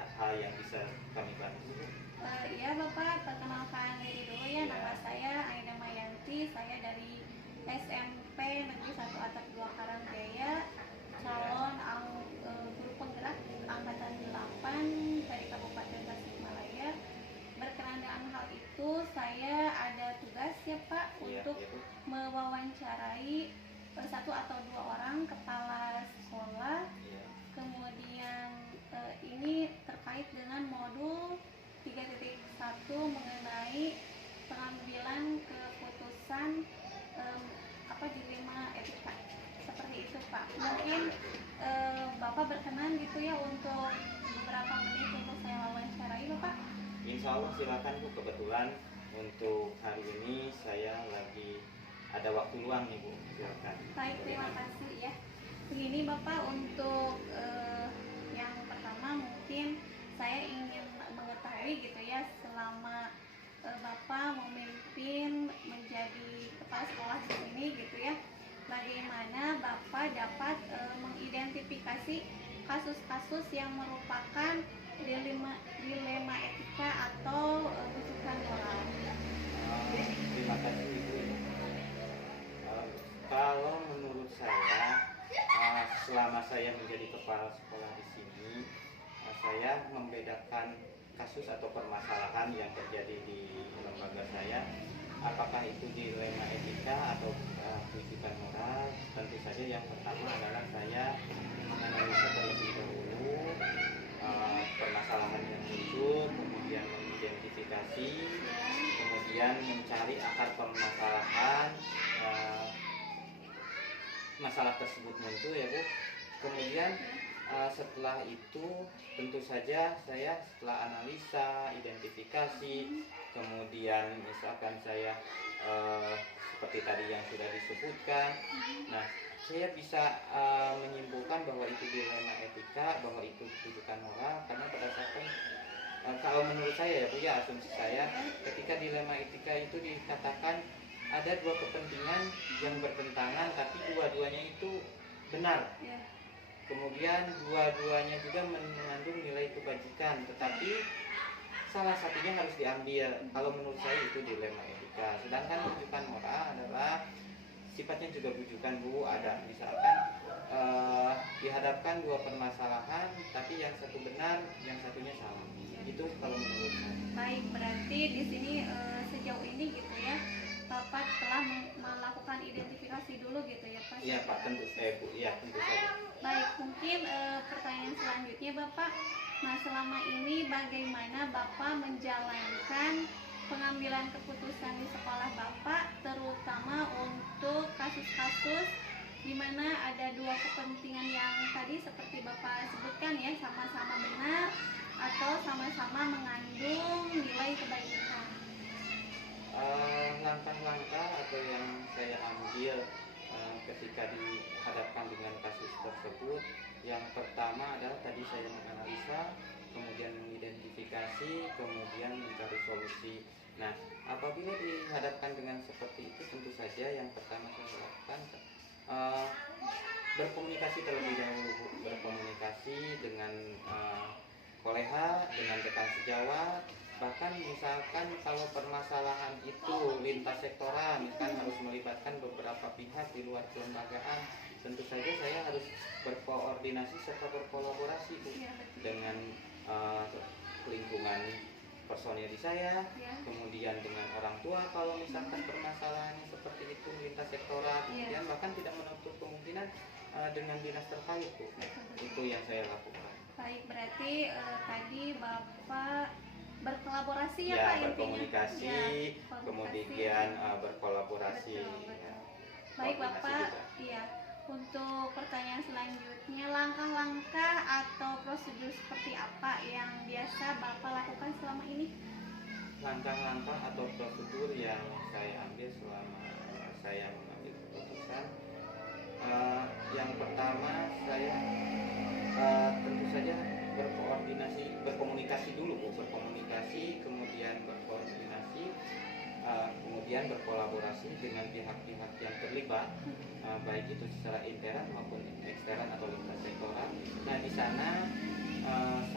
ada hal yang bisa kami bantu? Iya Bapak, perkenalkan diri dulu ya. Ya. Nama saya Aida Mayanti. Saya dari SMP Negeri 1 Atap 2 Karangjaya, calon guru penggerak angkatan 8 dari Kabupaten Tasikmalaya. Berkenaan dengan hal itu, saya ada tugas ya Pak Iya, untuk iya, Bu. mewawancarai satu atau dua orang kepala sekolah. Iya. Kemudian ini terkait dengan modul 3.1 mengenai pengambilan keputusan dilema etika, seperti itu Pak. Mungkin Bapak berkenan gitu ya untuk beberapa menit untuk saya wawancarai Bapak. Insya Allah silakan Bu, kebetulan untuk hari ini saya lagi ada waktu luang nih Bu, silakan. Baik, terima kasih ya. Begini Bapak, untuk yang pertama mungkin saya ingin mengetahui gitu ya, selama Bapak memimpin menjadi kepala sekolah di sini gitu ya, bagaimana Bapak dapat mengidentifikasi kasus-kasus yang merupakan dilema etika atau rujukan moral. Terima kasih Ibu. Kalau menurut saya, selama saya menjadi kepala sekolah di sini, saya membedakan kasus atau permasalahan yang terjadi di lembaga saya, apakah itu dilema etika atau rujukan moral. Tentu saja yang pertama adalah saya menganalisa terlebih dahulu permasalahan yang muncul, kemudian mengidentifikasi, kemudian mencari akar permasalahan masalah tersebut muncul ya Bu. Kemudian setelah itu tentu saja saya setelah analisa, identifikasi, kemudian misalkan saya seperti tadi yang sudah disebutkan, nah saya bisa menyimpulkan bahwa itu dilema etika, bahwa itu rujukan moral, karena berdasarkan kalau menurut saya ya Bu ya, asumsi saya, ketika dilema etika itu dikatakan ada dua kepentingan yang bertentangan tapi dua-duanya itu benar. Kemudian dua-duanya juga mengandung nilai kebajikan, tetapi salah satunya harus diambil. Kalau menurut saya itu dilema etika. Sedangkan rujukan moral adalah sifatnya juga rujukan Bu. Ada misalkan dihadapkan dua permasalahan, tapi yang satu benar, yang satunya salah. Itu kalau menurut saya. Baik, berarti di sini sejauh ini gitu ya, Bapak telah melakukan identifikasi dulu gitu ya Pak? Iya Pak, tentu Bu. Iya, tentu saja. Baik, mungkin pertanyaan selanjutnya Bapak, nah selama ini bagaimana Bapak menjalankan pengambilan keputusan di sekolah Bapak, terutama untuk kasus-kasus di mana ada dua kepentingan yang tadi seperti Bapak sebutkan ya, sama-sama benar atau sama-sama mengandung nilai kebaikan? Langkah-langkah atau yang saya ambil ketika dihadapkan dengan kasus tersebut, yang pertama adalah tadi saya menganalisa, kemudian mengidentifikasi, kemudian mencari solusi. Nah, apabila dihadapkan dengan seperti itu, tentu saja yang pertama saya lakukan berkomunikasi terlebih dahulu, berkomunikasi dengan koleha, dengan rekan sejawat. Bahkan misalkan kalau permasalahan itu lintas sektoral, misalkan harus melibatkan beberapa pihak di luar kelembagaan, tentu saja saya harus berkoordinasi serta berkolaborasi dengan lingkungan personil di saya, kemudian dengan orang tua kalau misalkan permasalahannya seperti itu lintas sektoral, kemudian bahkan tidak menutup kemungkinan dengan dinas terkait Bu. Itu yang saya lakukan. Baik, berarti tadi Bapak berkolaborasi ya, Ya, Pak, berkomunikasi, intinya? kemudian berkolaborasi. Betul, betul. Ya, baik koordinasi Bapak, juga. iya. Untuk pertanyaan selanjutnya, langkah-langkah atau prosedur seperti apa yang biasa Bapak lakukan selama ini? Langkah-langkah atau prosedur yang saya ambil selama saya mengambil keputusan, yang pertama saya tentu saja berkomunikasi dulu Bu, berkomunikasi, kemudian berkoordinasi, kemudian berkolaborasi dengan pihak-pihak yang terlibat, baik itu secara intern maupun eksternal atau lintas sektoral. Nah, di sana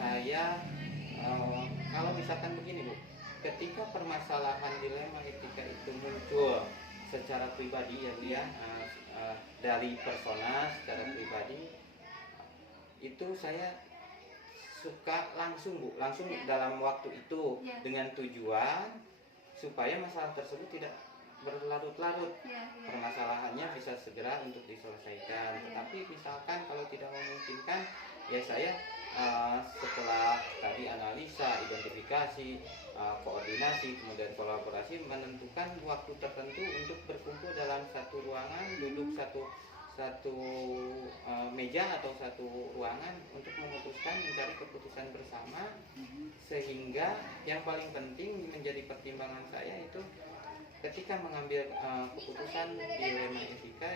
saya kalau misalkan begini Bu, ketika permasalahan dilema etika itu muncul secara pribadi ya Bu ya, dari persona secara pribadi, itu saya suka langsung Bu, langsung Ya. dalam waktu itu Ya. dengan tujuan supaya masalah tersebut tidak berlarut-larut, Ya, ya. permasalahannya bisa segera untuk diselesaikan. Tetapi misalkan kalau tidak memungkinkan, ya saya setelah tadi analisa, identifikasi, koordinasi, kemudian kolaborasi, menentukan waktu tertentu untuk berkumpul dalam satu ruangan, duduk satu meja atau satu ruangan untuk memutuskan, mencari keputusan bersama, sehingga yang paling penting menjadi pertimbangan saya itu ketika mengambil keputusan dilema etika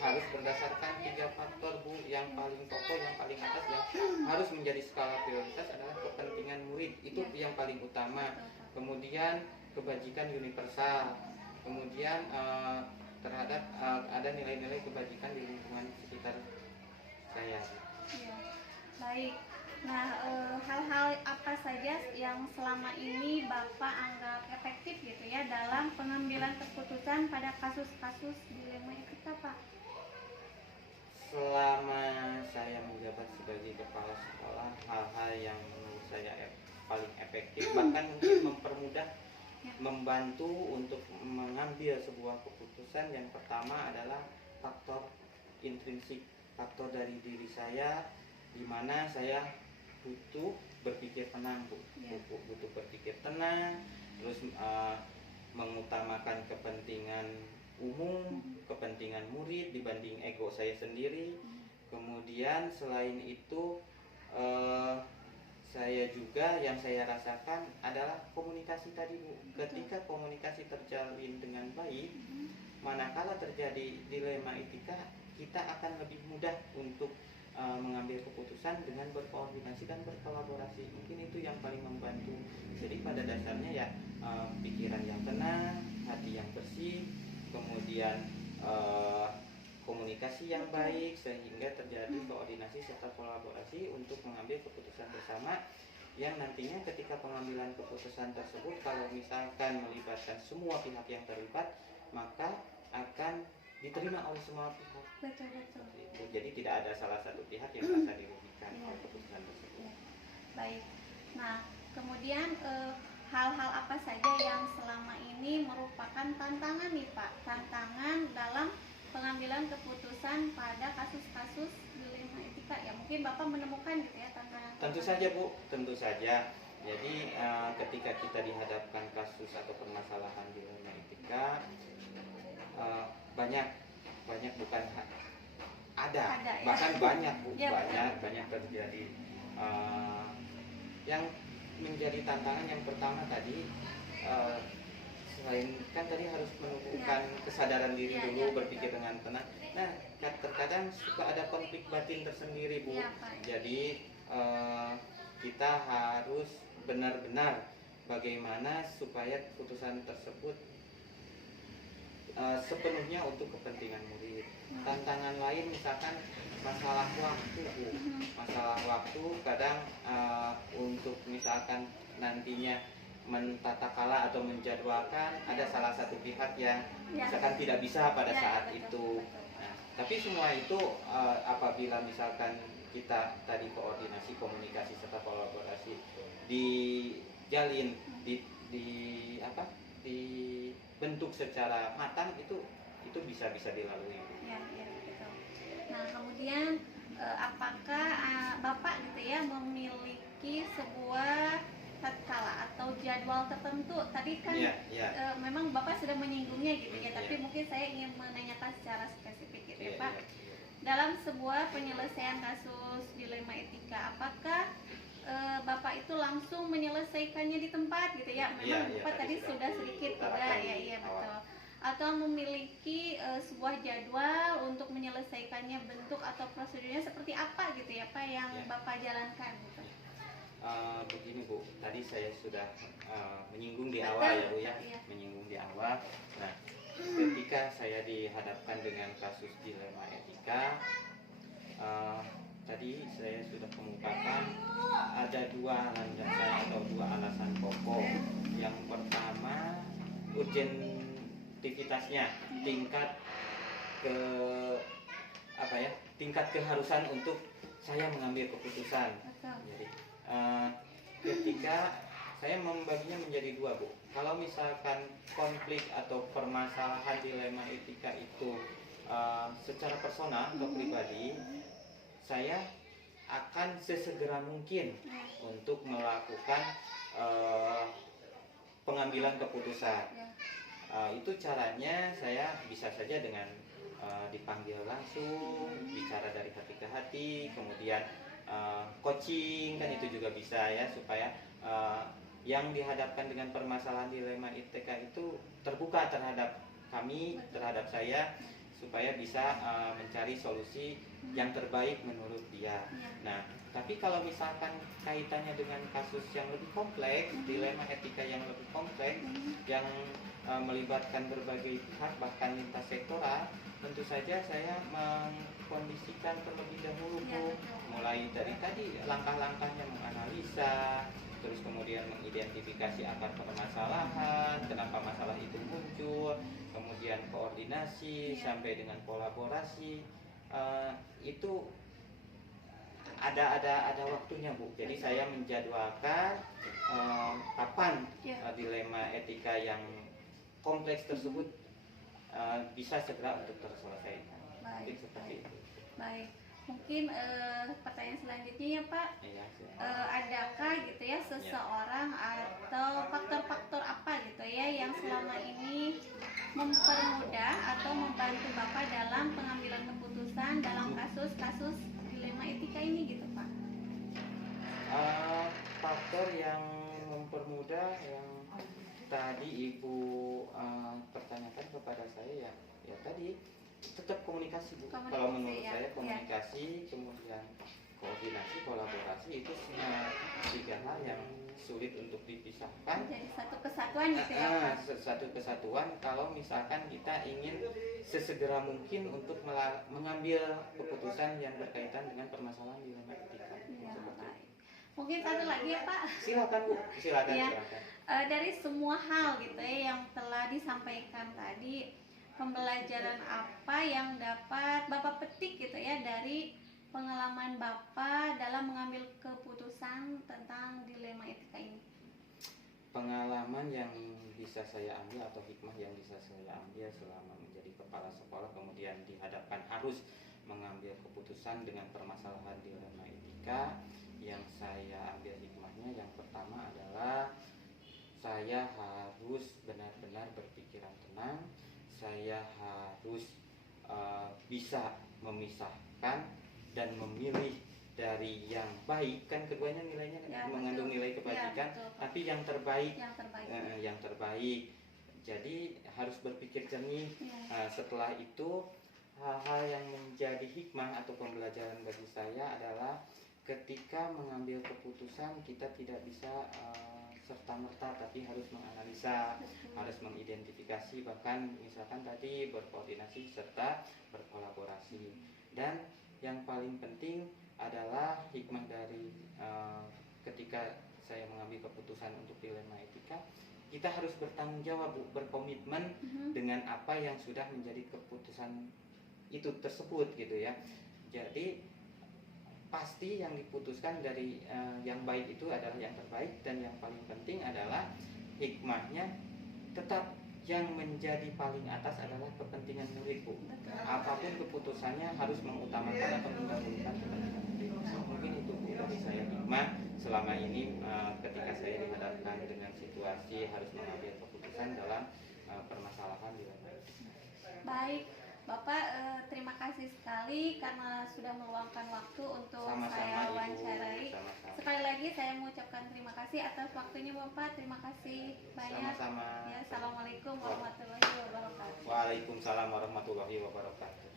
harus berdasarkan 3 faktor Bu. Yang paling pokok, yang paling atas, yang harus menjadi skala prioritas adalah kepentingan murid, itu yang paling utama. Kemudian kebajikan universal, kemudian terhadap ada nilai-nilai kebajikan di lingkungan sekitar saya. Ya, baik. Nah, hal-hal apa saja yang selama ini Bapak anggap efektif gitu ya dalam pengambilan keputusan pada kasus-kasus dilema etika, Pak? Selama saya menjabat sebagai kepala sekolah, hal-hal yang menurut saya paling efektif, bahkan mungkin mempermudah, membantu untuk mengambil sebuah keputusan, yang pertama adalah faktor intrinsik, faktor dari diri saya, di mana saya butuh berpikir tenang Bu, butuh berpikir tenang, terus mengutamakan kepentingan umum, kepentingan murid dibanding ego saya sendiri. Kemudian selain itu saya juga, yang saya rasakan adalah komunikasi tadi Bu. Ketika komunikasi terjalin dengan baik, manakala terjadi dilema etika, kita akan lebih mudah untuk mengambil keputusan dengan berkoordinasi dan berkolaborasi. Mungkin itu yang paling membantu. Jadi pada dasarnya ya pikiran yang tenang, hati yang bersih, kemudian komunikasi yang baik, sehingga terjadi koordinasi serta kolaborasi untuk mengambil keputusan bersama, yang nantinya ketika pengambilan keputusan tersebut, kalau misalkan melibatkan semua pihak yang terlibat, maka akan diterima oleh semua pihak. Betul. Jadi tidak ada salah satu pihak yang merasa dirugikan oleh keputusan tersebut. Ya. Baik. Nah, kemudian hal-hal apa saja yang selama ini merupakan tantangan nih Pak? Tantangan dalam pengambilan keputusan pada kasus-kasus dilema etika ya. Mungkin Bapak menemukan gitu ya tantangan. Tentu saja Bu, tentu saja. Jadi ketika kita dihadapkan kasus atau permasalahan dilema etika, banyak bukan ada ya? Bahkan banyak Bu, ya, banyak terjadi. Yang menjadi tantangan yang pertama tadi, selain kan tadi harus menumbuhkan kesadaran diri dulu, berpikir dengan tenang. Nah, terkadang suka ada konflik batin tersendiri Bu. Jadi kita harus benar-benar bagaimana supaya keputusan tersebut sepenuhnya untuk kepentingan murid. Tantangan lain misalkan masalah waktu Bu. Masalah waktu kadang untuk misalkan nantinya mentata kala atau menjadwalkan, ada salah satu pihak yang misalkan tidak bisa pada saat itu. Nah, tapi semua itu apabila misalkan kita tadi koordinasi, komunikasi serta kolaborasi dijalin, dibentuk secara matang, itu bisa dilalui. Ya, betul. Nah, kemudian apakah Bapak gitu ya memiliki sebuah tatkala atau jadwal tertentu? Tadi kan memang Bapak sudah menyinggungnya gitu ya, tapi mungkin saya ingin menanyakan secara spesifik gitu ya Pak. Dalam sebuah penyelesaian kasus dilema etika, apakah Bapak itu langsung menyelesaikannya di tempat gitu ya? Memang Bapak tadi sudah sedikit juga ya betul. Atau memiliki sebuah jadwal untuk menyelesaikannya, bentuk atau prosedurnya seperti apa gitu ya Pak yang Bapak jalankan gitu? Begini Bu, tadi saya sudah menyinggung di awal ya Bu ya, menyinggung di awal. Nah, ketika saya dihadapkan dengan kasus dilema etika, tadi saya sudah kemukakan ada dua landasan atau dua alasan pokok. Yang pertama, urgentivitasnya, tingkat ke tingkat keharusan untuk saya mengambil keputusan. Jadi ketika saya membaginya menjadi dua, Bu. Kalau misalkan konflik atau permasalahan dilema etika itu secara personal atau pribadi, saya akan sesegera mungkin untuk melakukan pengambilan keputusan. Itu caranya saya bisa saja dengan dipanggil langsung, bicara dari hati ke hati, kemudian coaching kan itu juga bisa ya, supaya yang dihadapkan dengan permasalahan dilema etika itu terbuka terhadap kami, terhadap saya, supaya bisa mencari solusi yang terbaik menurut dia. Nah, tapi kalau misalkan kaitannya dengan kasus yang lebih kompleks, dilema etika yang lebih kompleks, yang melibatkan berbagai pihak bahkan lintas sektoral, tentu saja saya mengkondisikan terlebih dahulu, Bu. Mulai dari tadi langkah-langkahnya, menganalisa, terus kemudian mengidentifikasi akar permasalahan, kenapa masalah itu muncul, kemudian koordinasi sampai dengan kolaborasi. Itu ada waktunya, Bu. Jadi saya menjadwalkan kapan dilema etika yang kompleks tersebut bisa segera untuk terselesaikan. Mungkin seperti itu. Baik. Mungkin pertanyaan selanjutnya ya Pak, adakah gitu ya seseorang atau faktor-faktor apa gitu ya yang selama ini mempermudah atau membantu Bapak dalam pengambilan keputusan dalam kasus-kasus dilema etika ini gitu Pak? Faktor yang mempermudah yang tadi Ibu pertanyakan kepada saya ya tadi tetap komunikasi, Bu. Kalau menurut saya komunikasi, kemudian koordinasi, kolaborasi itu tiga hal yang sulit untuk dipisahkan. Jadi satu kesatuan gitu ya Pak? Satu kesatuan kalau misalkan kita ingin sesegera mungkin untuk mengambil keputusan yang berkaitan dengan permasalahan dilema etika. Mungkin satu lagi ya Pak. Silakan, Bu. Silakan. Dari semua hal gitu ya yang telah disampaikan tadi, pembelajaran apa yang dapat Bapak petik gitu ya dari pengalaman Bapak dalam mengambil keputusan tentang dilema etika ini? Pengalaman yang bisa saya ambil atau hikmah yang bisa saya ambil selama menjadi kepala sekolah, kemudian dihadapkan harus mengambil keputusan dengan permasalahan dilema etika, yang saya ambil hikmahnya yang pertama adalah saya harus benar-benar berpikiran tenang. Saya harus bisa memisahkan dan memilih dari yang baik, kan keduanya nilainya mengandung nilai kebajikan, tapi yang terbaik. Jadi harus berpikir jernih. Setelah itu hal-hal yang menjadi hikmah atau pembelajaran bagi saya adalah ketika mengambil keputusan kita tidak bisa serta-merta, tapi harus menganalisa, harus mengidentifikasi, bahkan misalkan tadi berkoordinasi serta berkolaborasi. Dan yang paling penting adalah hikmah dari ketika saya mengambil keputusan untuk dilema etika, kita harus bertanggung jawab, Bu, berkomitmen dengan apa yang sudah menjadi keputusan itu tersebut gitu ya. Jadi pasti yang diputuskan dari yang baik itu adalah yang terbaik, dan yang paling penting adalah hikmahnya tetap yang menjadi paling atas adalah kepentingan murid, Bu. Apapun keputusannya harus mengutamakan atau mendahulukan kepentingan murid. Mungkin itu, Bu, dari saya hikmah selama ini ketika saya dihadapkan dengan situasi harus mengambil keputusan dalam permasalahan dilema. Baik. Bapak, terima kasih sekali karena sudah meluangkan waktu untuk saya wawancarai. Sekali lagi saya mengucapkan terima kasih atas waktunya Bapak. Terima kasih banyak. Sama-sama. Ya, Assalamualaikum warahmatullahi wabarakatuh. Waalaikumsalam warahmatullahi wabarakatuh.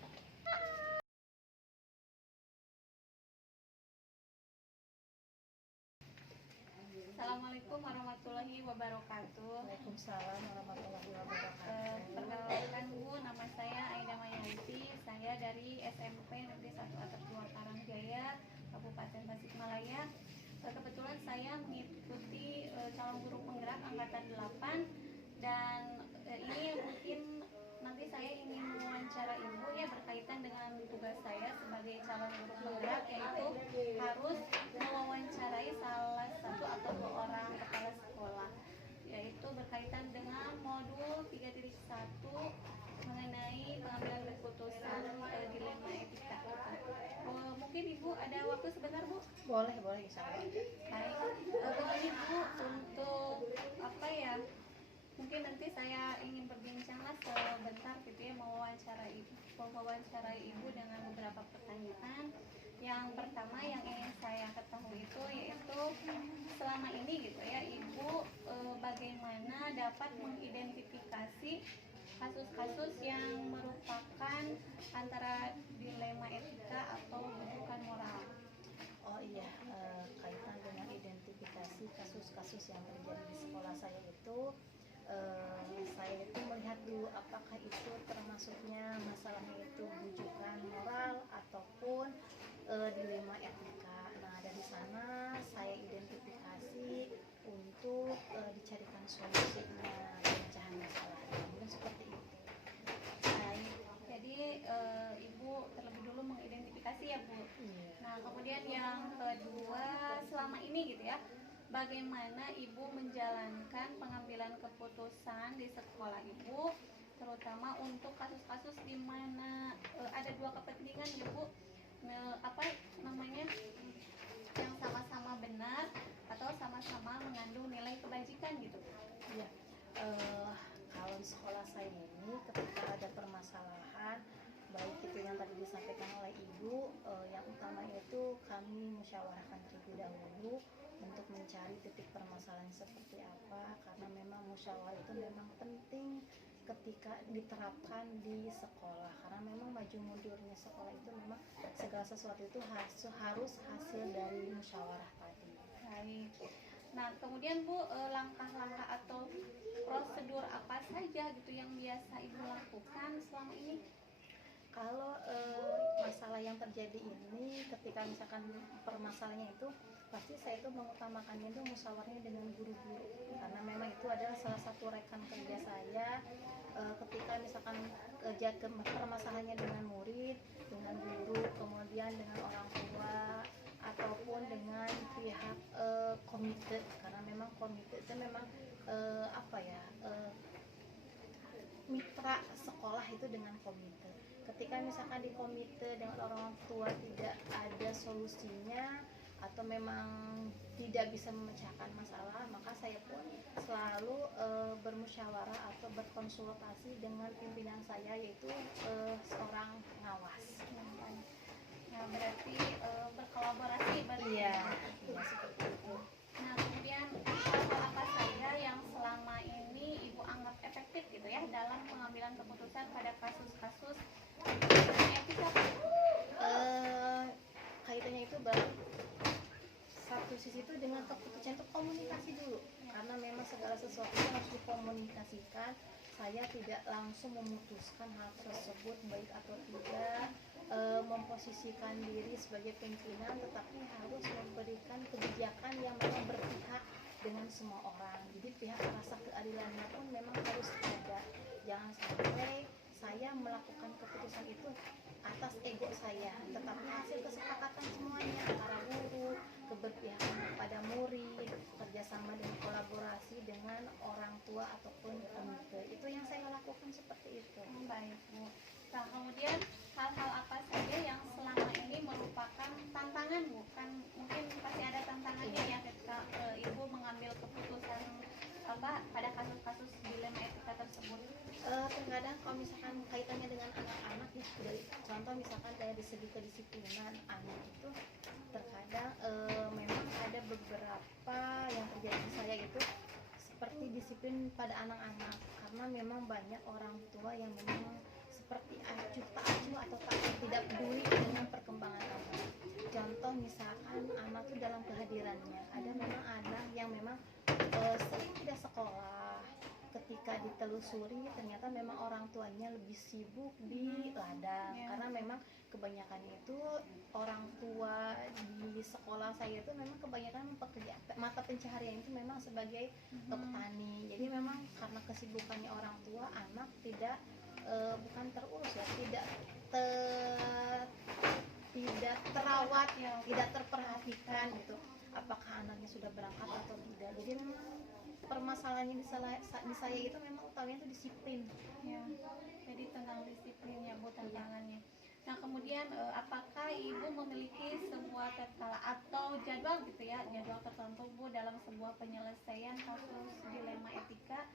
Assalamualaikum warahmatullahi wabarakatuh. Waalaikumsalam warahmatullahi wabarakatuh. Perkenalkan Bu, nama saya Aida Mayanti. Saya dari SMP Negeri 1 Atas 2 Karang Jaya, Kabupaten Tasikmalaya. Kebetulan saya mengikuti calon guru penggerak angkatan 8 dan ini mungkin nanti saya ingin mewawancara ibu ya berkaitan dengan tugas saya sebagai calon guru penggerak, yaitu harus mewawancarai salah satu atau 2 orang kepala sekolah, yaitu berkaitan dengan modul 3.1 mengenai pengambilan keputusan dilema etika. Mungkin ibu ada waktu sebentar bu? Boleh insya Allah. Baik, begini bu, untuk apa ya, mungkin nanti saya ingin berbincanglah sebentar gitu ya, mewawancarai ibu dengan beberapa pertanyaan. Yang pertama yang ingin saya ketahui itu yaitu selama ini gitu ya ibu bagaimana dapat mengidentifikasi kasus-kasus yang merupakan antara dilema etika atau bujukan moral. Oh iya, kaitan dengan identifikasi kasus-kasus yang terjadi di sekolah saya itu, saya itu melihat dulu apakah itu termasuknya masalahnya itu bujukan moral ataupun dilema etika. Nah dari sana saya identifikasi untuk dicarikan solusinya pemecahan masalah. Mungkin seperti itu. Baik, jadi ibu terlebih dulu mengidentifikasi ya bu. Nah kemudian yang kedua, selama ini gitu ya, bagaimana ibu menjalankan pengambilan keputusan di sekolah ibu, terutama untuk kasus-kasus di mana ada 2 kepentingan ya bu, apa namanya, yang sama-sama benar atau sama-sama mengandung nilai kebajikan gitu. Iya, kalau di sekolah saya ini ketika ada permasalahan baik itu yang tadi disampaikan oleh ibu, yang utama itu kami musyawarahkan terlebih dahulu untuk mencari titik permasalahan seperti apa, karena memang musyawarah itu memang penting ketika diterapkan di sekolah, karena memang maju mundurnya sekolah itu memang segala sesuatu itu harus hasil dari musyawarah tadi. Baik. Nah, kemudian Bu, langkah-langkah atau prosedur apa saja gitu yang biasa Ibu lakukan selama ini? Kalau masalah yang terjadi ini, ketika misalkan permasalahannya itu, pasti saya itu mengutamakannya itu musyawarahnya dengan guru-guru, karena memang itu adalah salah satu rekan kerja saya. Ketika misalkan permasalahannya dengan murid, dengan guru, kemudian dengan orang tua, ataupun dengan pihak komite, karena memang komite itu memang mitra sekolah itu dengan komite. Ketika misalkan di komite dengan orang tua tidak ada solusinya atau memang tidak bisa memecahkan masalah, maka saya pun selalu bermusyawarah atau berkonsultasi dengan pimpinan saya, yaitu seorang pengawas. Nah, berarti berkolaborasi Iya, seperti itu. Nah, kemudian hal-hal apa saja yang selama ini Ibu anggap efektif gitu ya dalam pengambilan keputusan pada kasus-kasus etika? Kaitannya itu baru satu sisi itu dengan keputusan itu komunikasi dulu, karena memang segala sesuatu yang harus dikomunikasikan. Saya tidak langsung memutuskan hal tersebut baik atau tidak, memposisikan diri sebagai pimpinan, tetapi harus memberikan kebijakan yang memang berpihak dengan semua orang. Jadi pihak rasa keadilannya pun memang harus ada. Jangan sampai saya melakukan keputusan itu atas ego saya, tetapi hasil kesepakatan semuanya antara guru, keberpihakan kepada murid, kerjasama dan kolaborasi dengan orang tua ataupun komite. Itu yang saya lakukan seperti itu. Baik Bu. Nah, kemudian hal-hal apa saja yang selama ini merupakan tantangan Bu? Kan mungkin pasti ada tantangannya ya ketika Ibu mengambil keputusan pada kasus-kasus dilema etika tersebut. Terkadang kalau misalkan kaitannya dengan anak-anak ya, dari contoh misalkan kayak di segi kedisiplinan anak itu, terkadang memang ada beberapa yang terjadi di saya itu seperti disiplin pada anak-anak, karena memang banyak orang tua yang memang seperti acuh tak acuh atau tidak peduli dengan perkembangan anak. Contoh misalkan anak itu dalam kehadirannya, ada memang anak yang memang sering tidak sekolah, ketika ditelusuri ternyata memang orang tuanya lebih sibuk di ladang, karena memang kebanyakan itu orang tua di sekolah saya itu memang kebanyakan pekerja mata pencaharian itu memang sebagai petani. Jadi memang karena kesibukannya orang tua, anak tidak bukan terurus ya, tidak terawat, tidak terperhatikan gitu. Apakah anaknya sudah berangkat atau tidak. Jadi memang permasalahannya di saya itu memang utamanya itu disiplin. Ya, jadi tentang disiplin ya Bu tantangannya. Nah kemudian apakah Ibu memiliki sebuah skala atau jadwal gitu ya, jadwal tertentu Bu dalam sebuah penyelesaian kasus dilema etika?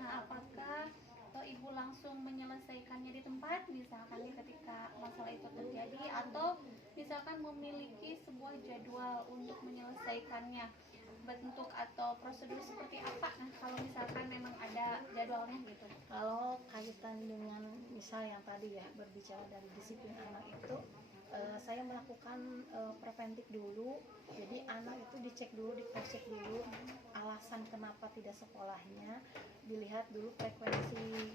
Nah apakah Ibu langsung menyelesaikannya di tempat misalkan ketika masalah itu terjadi, atau misalkan memiliki sebuah jadwal untuk menyelesaikannya, bentuk atau prosedur seperti apa? Nah kalau misalkan memang ada jadwalnya gitu. Kalau kaitan dengan misal yang tadi ya berbicara dari disiplin anak itu, saya melakukan preventif dulu. Jadi anak itu dicek dulu, dicek dulu alasan kenapa tidak sekolahnya, dilihat dulu frekuensi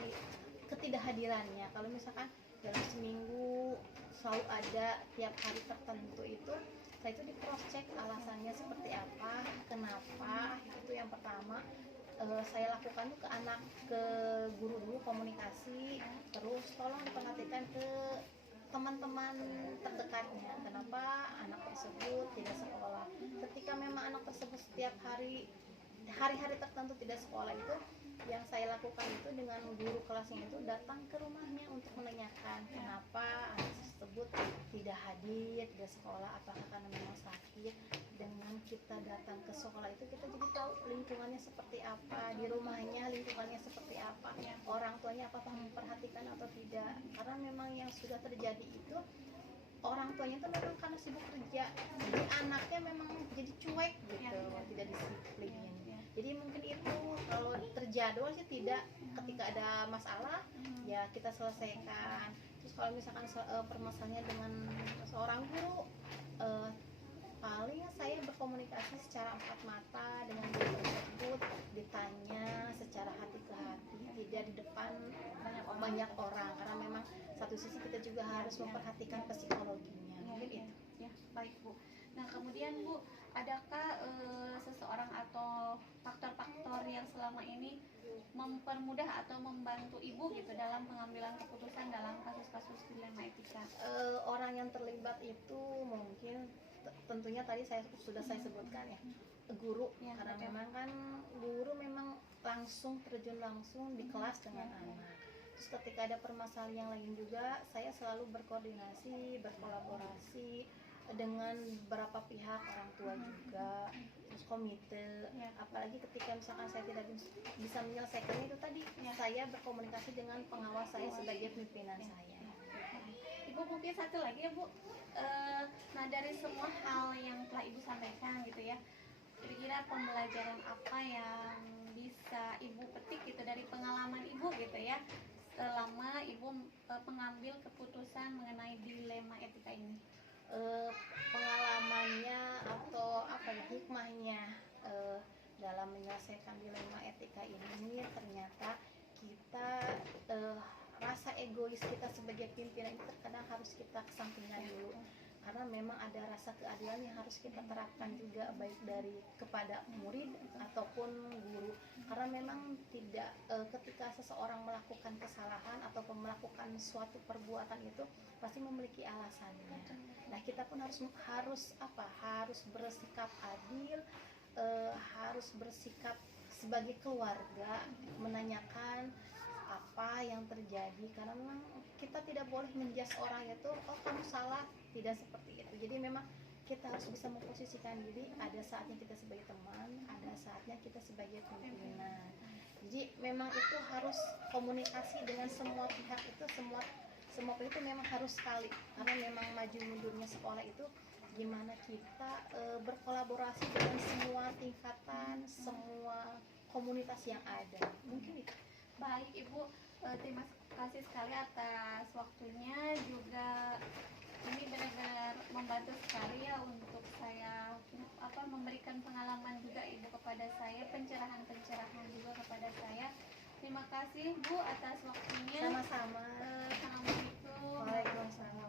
ketidakhadirannya. Kalau misalkan dalam seminggu selalu ada tiap hari tertentu itu, saya itu di cross check alasannya seperti apa, kenapa. Itu yang pertama. Saya lakukan ke guru dulu komunikasi, terus tolong diperhatikan ke teman-teman terdekatnya kenapa anak tersebut tidak sekolah. Ketika memang anak tersebut setiap hari-hari tertentu tidak sekolah, itu yang saya lakukan itu dengan guru kelasnya itu datang ke rumahnya untuk menanyakan kenapa anak tersebut tidak hadir, tidak sekolah, apakah karena memang sakit. Dengan kita datang ke sekolah itu kita jadi tahu lingkungannya seperti apa, di rumahnya lingkungannya seperti apa, orang tuanya apakah memperhatikan atau tidak. Karena memang yang sudah terjadi itu orang tuanya itu memang karena sibuk kerja, jadi anaknya memang jadi cuek gitu, tidak disiplin. Jadi mungkin itu kalau terjadwal sih tidak, ketika ada masalah ya kita selesaikan. Terus kalau misalkan permasalahannya dengan seorang guru, paling saya berkomunikasi secara empat mata dengan guru tersebut, ditanya secara hati ke hati, tidak di depan banyak orang, karena memang satu sisi kita juga harus memperhatikan psikologinya. Mungkin itu. Ya, baik Bu. Nah kemudian Bu, adakah seseorang atau faktor-faktor yang selama ini mempermudah atau membantu Ibu gitu dalam pengambilan keputusan dalam kasus-kasus dilema etika? Orang yang terlibat itu mungkin tentunya tadi sudah saya sebutkan ya, guru, karena memang kan guru memang langsung terjun langsung di kelas dengan anak. Terus ketika ada permasalahan yang lain juga, saya selalu berkoordinasi, berkolaborasi dengan beberapa pihak, orang tua juga, terus komite. Apalagi ketika misalkan saya tidak bisa menyelesaikannya itu tadi, saya berkomunikasi dengan pengawas saya sebagai pimpinan saya. Ibu mungkin satu lagi ya Bu, nah dari semua hal yang telah Ibu sampaikan gitu ya, kira-kira pembelajaran apa yang bisa Ibu petik gitu dari pengalaman Ibu gitu ya, selama Ibu mengambil keputusan mengenai dilema etika ini? Pengalamannya atau apa ya, hikmahnya dalam menyelesaikan dilema etika ini, ternyata kita rasa egois kita sebagai pimpinan itu terkadang harus kita kesampingkan dulu, karena memang ada rasa keadilan yang harus kita terapkan juga, baik dari kepada murid ataupun guru. Karena memang tidak ketika seseorang melakukan kesalahan ataupun melakukan suatu perbuatan itu pasti memiliki alasannya. Nah kita pun harus bersikap adil, harus bersikap sebagai keluarga, menanyakan apa yang terjadi, karena memang kita tidak boleh menjudge orang itu, oh kamu salah, tidak seperti itu. Jadi memang kita harus bisa memposisikan diri, ada saatnya kita sebagai teman, ada saatnya kita sebagai pimpinan. Jadi memang itu harus komunikasi dengan semua pihak, itu semua pihak itu memang harus sekali, karena memang maju mundurnya sekolah itu gimana kita berkolaborasi dengan semua tingkatan, semua komunitas yang ada. Mungkin itu. Baik Ibu, terima kasih sekali atas waktunya, juga ini benar-benar membantu sekali ya untuk saya memberikan pengalaman juga Ibu kepada saya, pencerahan juga kepada saya Terima kasih Bu atas waktunya. Sama-sama. Assalamualaikum. Waalaikumsalam.